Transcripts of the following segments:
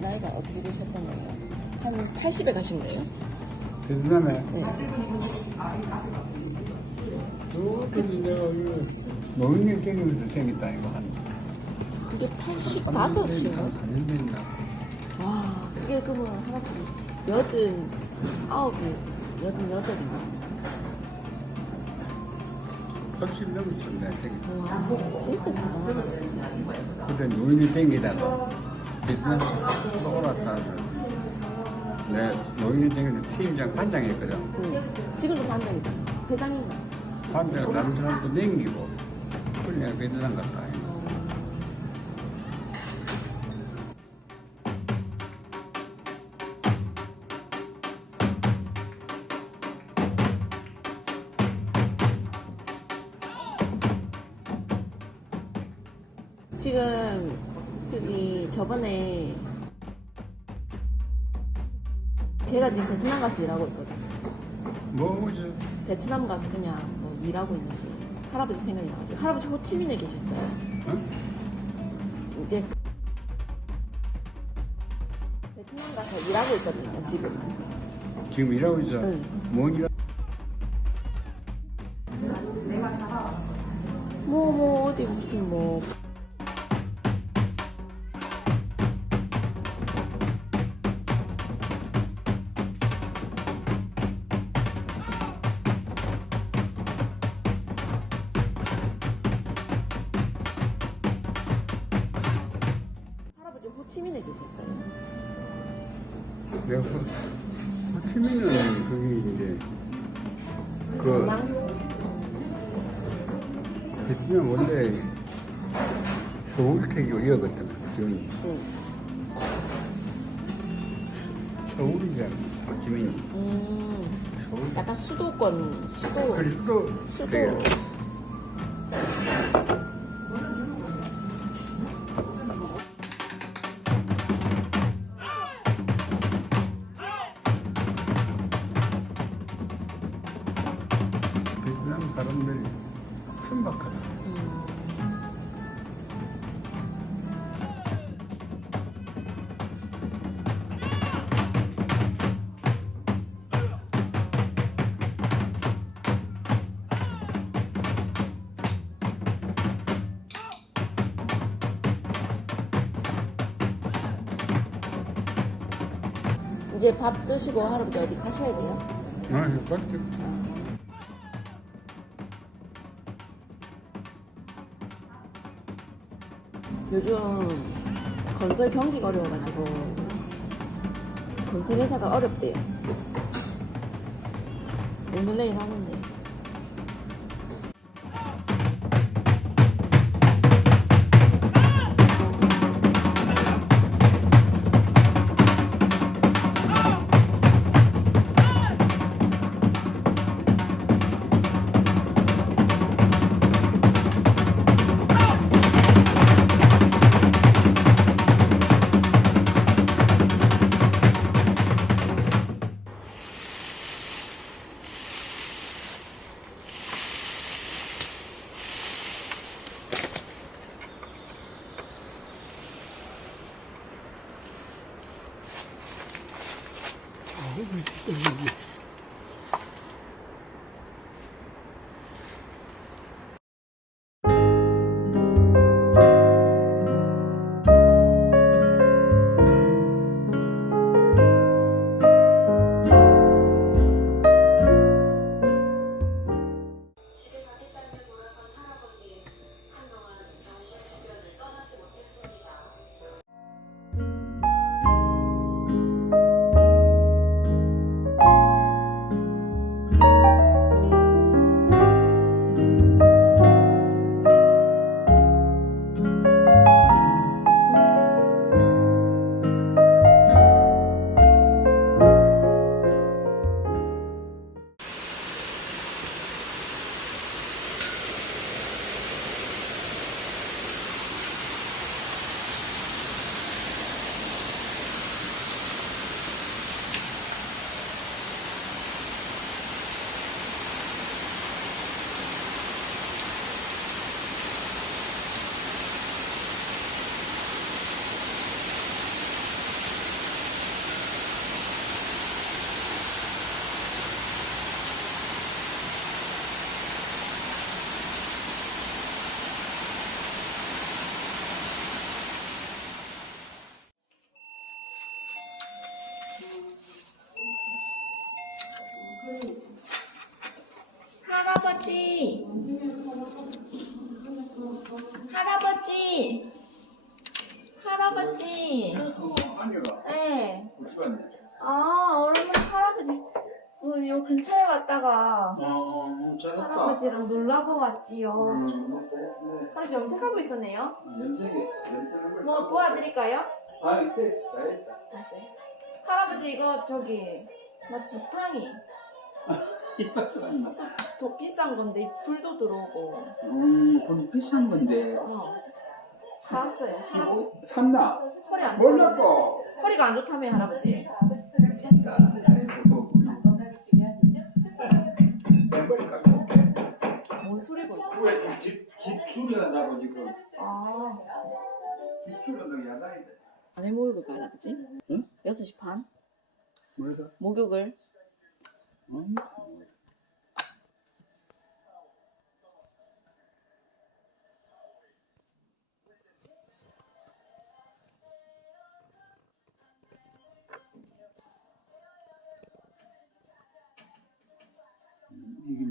나이가 어떻게 되셨던 거예요? 한 80에 가신 거예요? 베트남에 네. 저기 내가 이거 노인네 땡기면서 생겼다 이거 한 그게 85인가? 4년 됐나? 와, 그게 그러면 할아버지 89이 88인가? 80 넘었었네 생겼다. 와, 진짜 대단하다. 그때 노인네 땡기다가 베트남 서울에 사서 내 노인네 땡기면서 팀장 반장했거든. 지금도 반장이잖아. 회장인가? 반장 다른 사람도 땡기고 그걸 내가 베트남 갔다. 지금 저번에 걔가 지금 베트남 가서 일하고 있거든. 뭐지? 베트남 가서 그냥 뭐 일하고 있는데 할아버지 생각이 나가지고 할아버지 호치민에 계셨어요. 어? 이제 베트남 가서 일하고 있거든요 지금. 지금 일하고 있어? 응. 뭔 일? 뭐 어디 무슨 뭐 할아버지 호치민에 계셨어요. 내가 호치민은 그게 이제 그 다낭? 베트남 원래 서울택이 이거거든. 호치민이 응. 서울이잖아. 호치민이 서울. 약간 수도권 수도 그래 수도 수도. 되게 베트남 사람들이 천박하다. 이제 밥 드시고 할아버지 어디 가셔야 돼요? 아, 밖에 요즘 건설 경기가 어려워가지고 건설 회사가 어렵대요. 오늘 내일 하는데. 아니가 네. 어디 갔네? 아, 오랜만에 할아버지 요 근처에 갔다가 잘했다. 할아버지랑 놀라고 왔지요. 네. 할아버지 염색하고 있었네요. 염색을 뭐 도와드릴까요? 아, 됐어. 알았어요. 할아버지 이거 저기 나 지팡이 더 비싼 건데 불도 들어오고 그건 비싼 건데. 사왔어요. 이거 샀나? 허리 안 몰랐고. 허리가 안 좋다며 할아버지. 괜찮다. 아이고. 내버릴까? 뭔 소리고 있고. 왜 집 수리한다고 지금. 아. 집 수리한다고 야단이다. 안에 목욕을 가 할아버지? 응? 6시 반? 뭐라? 목욕을 응? 이게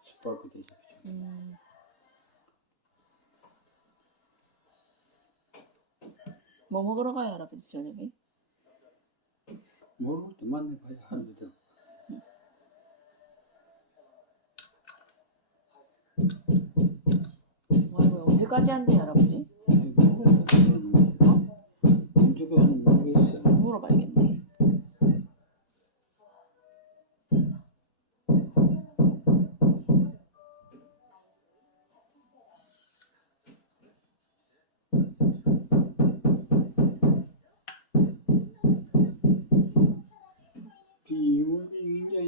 스파크 되지. 뭐 먹으러 가요 할아버지 저녁에? 모르고 또 만나봐야 합니다. 뭐 이거 언제까지 한대 할아버지? 언제가 모르겠어. 물어봐야겠네.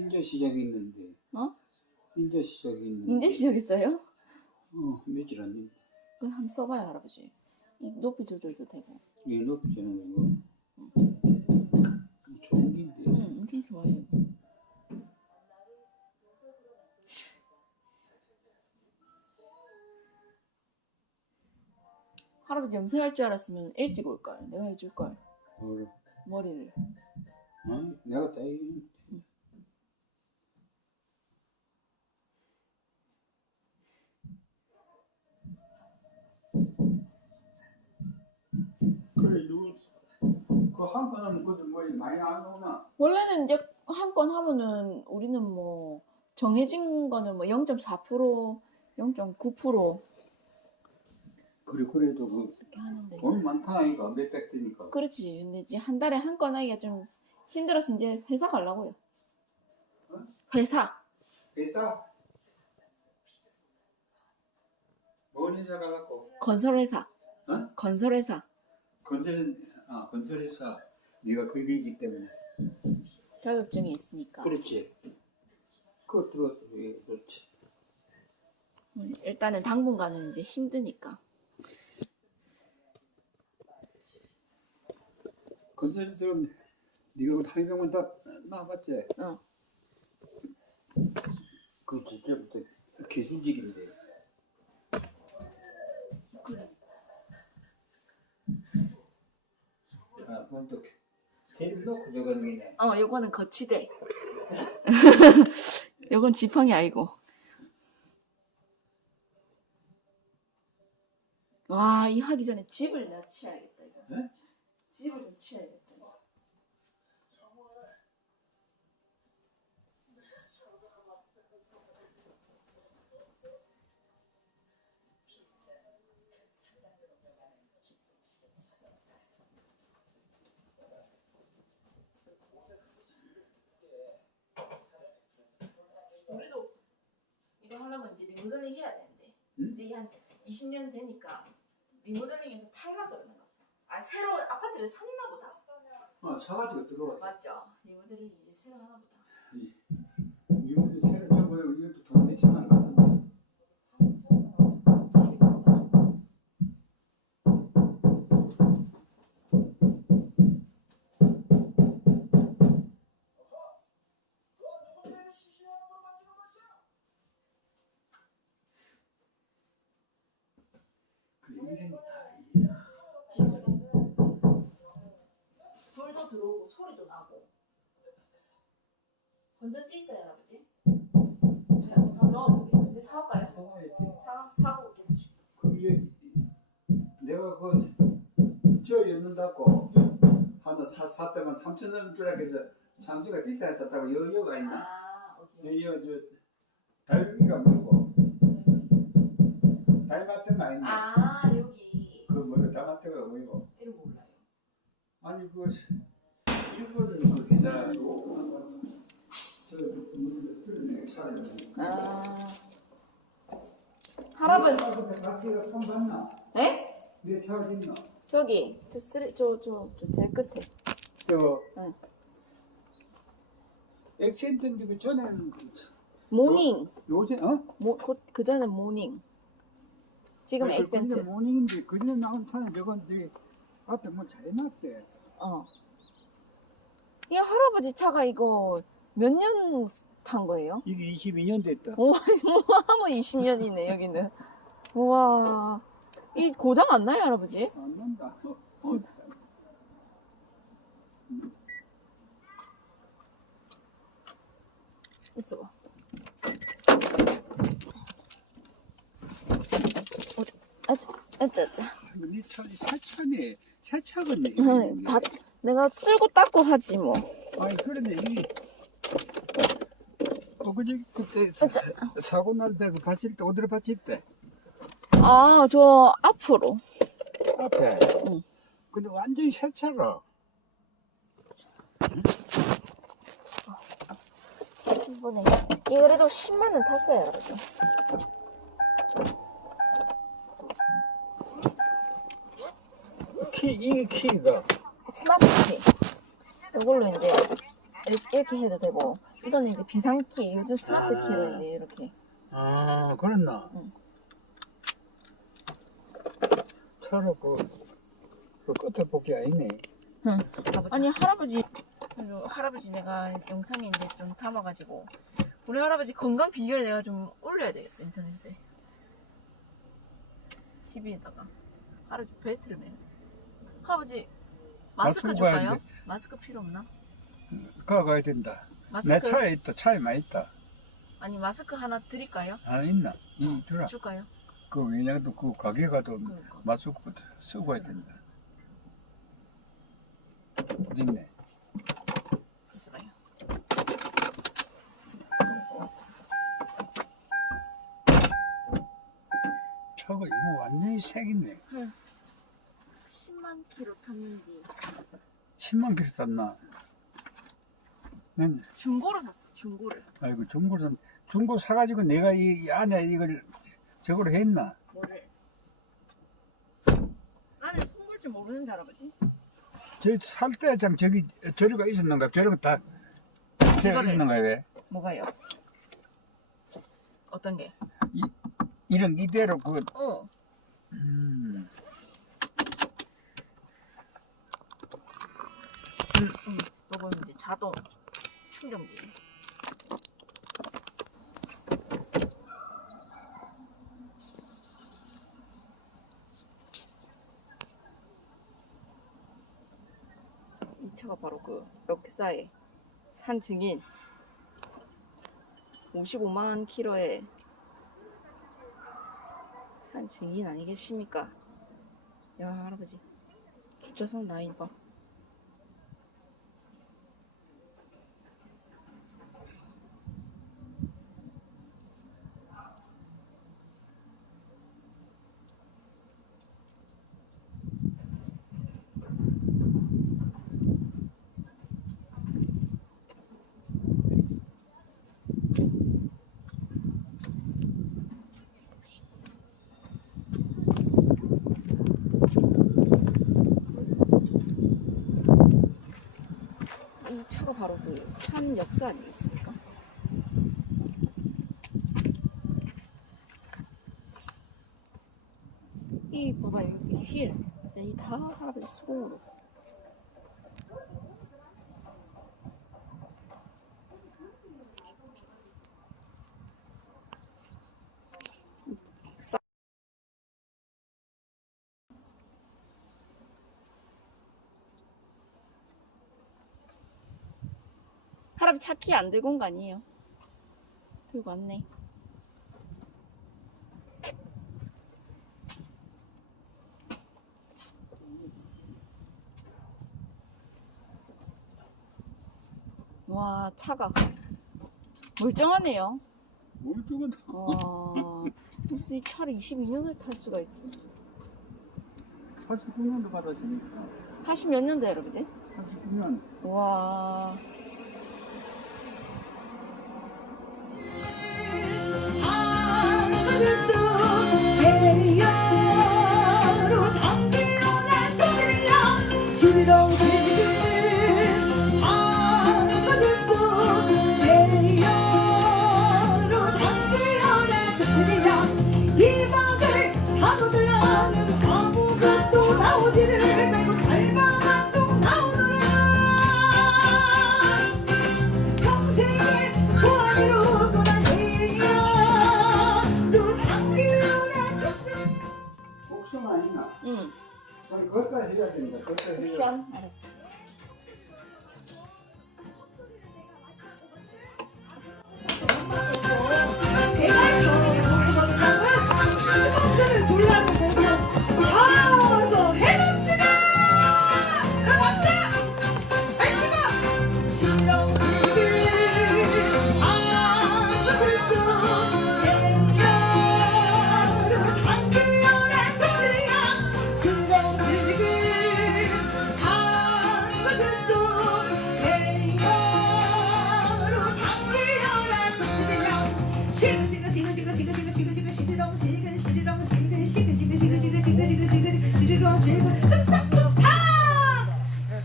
이제 시작했는데. 어? 이제 시작했는데. 인제 시작했어요? 며칠 안 됐는데. 그거 한번 써봐요 할아버지. 이 높이 조절도 되고. 이거 높이잖아 이거. 좋은 긴데. 응, 엄청 좋아요. 할아버지 염색할 줄 알았으면 일찍 올걸. 내가 해줄걸. 머리를. 내가 다 이. 그래 누구 그한 건은 그것도 뭐 많이 안 나오나? 원래는 이제 한 건 하면은 우리는 뭐 정해진 거는 뭐 0.4%, 0.9% 그래도 그 이렇게 하는데. 돈이 많다 이거 몇백 되니까. 그렇지. 근데 이제 한 달에 한 건 하기가 좀 힘들어서 이제 회사 가려고요. 회사. 회사? 뭔 회사 가려고? 건설회사. 어? 건설회사. 건설회사. 네가 그 일이기 때문에. 자격증이 있으니까. 그렇지. 그거 들어서 그렇지. 일단은 당분간은 이제 힘드니까. 건설에서 들으면 네가 한 병은 다 나와봤지? 어. 그 진짜부터 기술직인데. 그래. 그건 또 테이블 놓고 저거는 게네. 요거는 거치대. 요건 지팡이 아니고. 와, 이 하기 전에 집을 내가 치워야겠다 이거. 네? 집을 좀 치워야겠다 이거. 우리도 이거 하려면 이제 리모델링 해야 되는데. 이제 한 20년 되니까 리모델링해서 팔라 그러는 것 같다. 새로 아파트를 샀나 보다. 사가지고 들어왔어. 맞죠? 리모델링 이제 새로 하나 보다. 이것도 새로 저번에 이것도 돈 몇천만 원. 집이 커가지고. 기술이. 불도 들어오고 소리도 나고. 건전지 있어요, 할아버지? 제가 한번 넣어볼게요. 근데 사올까요? 사가야 돼. 사고 올게요. 그 위에 내가 그 저 였는다고 하나 샀다면 3,000원 주라고 해서 장수가 비싸게 샀다고 여여가 있나? 아, 어디요? 여여 저 달기가 뭐고 달마트가 아닌가? 아, 여기. 그 뭐야 달마트가 뭐이고? 이름 몰라요. 아니 그 일본 그 기사로 저 무슨 차를 아. 할아버지. 바퀴가 폰 봤나? 에? 내 차 어디 있나? 저기, 저 제일 끝에. 저 응. 액센트인데 그 전에는 모닝. 요새 어? 그 전에 모닝. 지금 아니, 액센트. 그게 모닝인데 그전에 나온 차는 저건 저기 앞에 뭐 잘해놨대. 어. 이 할아버지 차가 이거 몇 년 탄 거예요? 이게 22년 됐다. 우와, 뭐 20년이네, 여기는. 우와. 이 고장 안 나요, 할아버지? 안 난다. 있어봐. 아짜. 이거 네 차지 새 차네. 새 차겠네. 응, 다, 내가 쓸고 닦고 하지, 뭐. 아니 그런데 이게 그제 그때 사고 날 때 그 받칠 때 어디로 받칠 때 아, 저 앞으로. 앞에. 응. 근데 완전히 새 차라. 이번에. 이 그래도 10만원 탔어요, 여러분. 이게 키가 스마트 키. 이걸로 이제 이렇게 해도 되고, 이거는 이제 비상키. 요즘 스마트 아. 키로 이제 이렇게. 아 그랬나? 응. 차로 그 끝에 복이 아니네. 응. 아니, 할아버지 내가 영상에 이제 좀 담아가지고, 우리 할아버지 건강 비결 내가 좀 올려야 되겠다, 인터넷에. TV에다가. 할아버지 벨트를 매는. 할아버지, 마스크 마스크 봐야 줄까요? 돼. 마스크 필요 없나? 가야 된다. 마스크. 내 차에 있다. 차에 많이 있다. 아니, 마스크 하나 드릴까요? 하나 있나? 이 주라. 줄까요? 그 왜냐면 그 가게 가도 그러니까. 마스크부터 쓰고 해야 된다. 어디 있네. 있어봐요. 차가 이거 완전히 색이네. 10만 킬로 탔는데 10만 킬로 쌌나? 난 중고로 샀어. 중고를. 아이고 중고 사가지고 내가 이 안에 이걸 저거로 했나? 뭐를? 나는 속을 줄 모르는데, 할아버지. 저 살 때 참 저기 저리가 있었는가? 저리가 다 제가 이거를. 있었는가 왜? 뭐가요? 어떤 게? 이런 이대로 그 어. 요건 이제 자동 충전기. 이 차가 바로 그 역사의 산 증인 55만 킬로의 산 증인 아니겠습니까? 야, 할아버지 주차선 라인 봐. 이 차가 바로 그 산 역사 아니겠습니까? 이 봐봐요, 이 휠. 이 다 할아버지 수공으로. 할아버지 차 키 안 들고 온 거 아니에요? 들고 왔네. 와, 차가 멀쩡하네요. 뭘 죽어도. 무슨 이 차를 22년을 탈 수가 있지? 49년도 받으시니까. 80몇 년도에 여러분지? 49년. 와. 복숭아 아니나? 응. 아니, 거기까지 해야 된다. 거기까지 해야 쿠션? 알았어.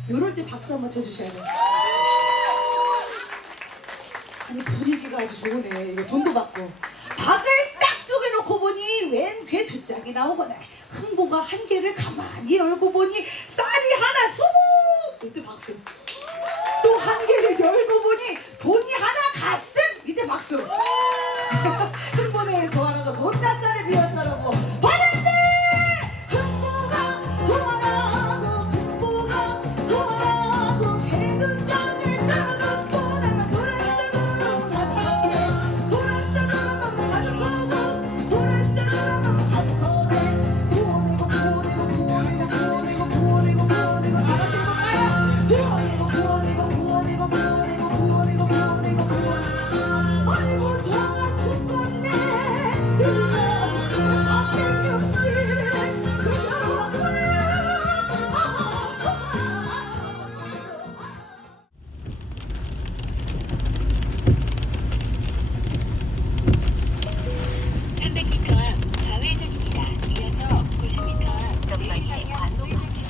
요럴 때 박수 한번 쳐주셔야 돼요. 아니 분위기가 아주 좋으네. 이거 돈도 받고 박을 딱 쪼개놓고 보니 웬 괴추짝이 나오거나 흥보가 한 개를 가만히 열고 보니 쌀이 하나 수북 이때 박수. 또 한 개를 열고 보니 돈이 하나 가득 이때 박수. 흥보네 저 하나가 돈 땄다를 비웠다라고 받았대. 흥보가 좋아라고 흥보가 좋아라고 개근장을 따놓고 나가 돌았다고 가득하네. 돌았다고 가득하고 돌았다고 가득하네. 부어내고 부어내고 부어내고 부어내고 부어내고 부어내고 다 같이 해볼까요? 부어내고 부어내고 부어내고 부어내고 부어내고 부어내고 부어내고 아이고 좋아 죽겠네. 이거 앞에 없이 그녀와 거야. 좌회전입니다. 이어서 90m 앞 내실 방향 우회전입니다.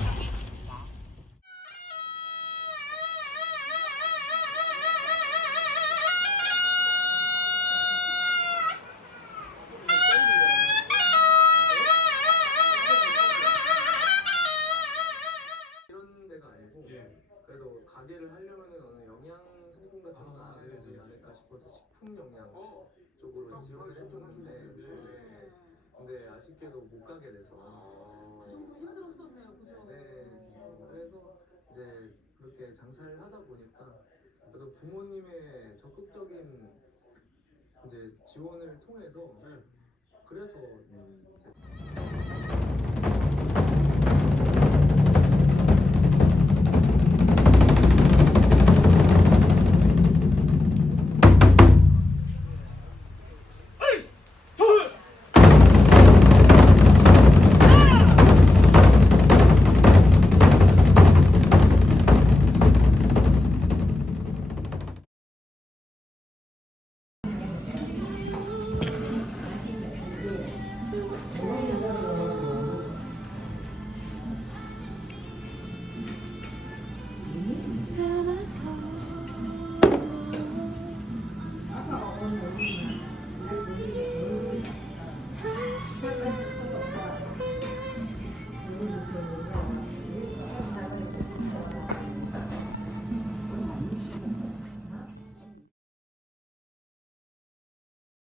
이런 데가 아니고 그래도 가게를 하려면은 어느 영양 성분 같은 거 나야 되지 않을까 싶어서 식품 영양 쪽으로 지원을 했었는데 근데 아쉽게도 못 가게 돼서 힘들었었네요, 그죠? 네 그래서 이제 그렇게 장사를 하다 보니까 그래도 부모님의 적극적인 이제 지원을 통해서 그래서 이제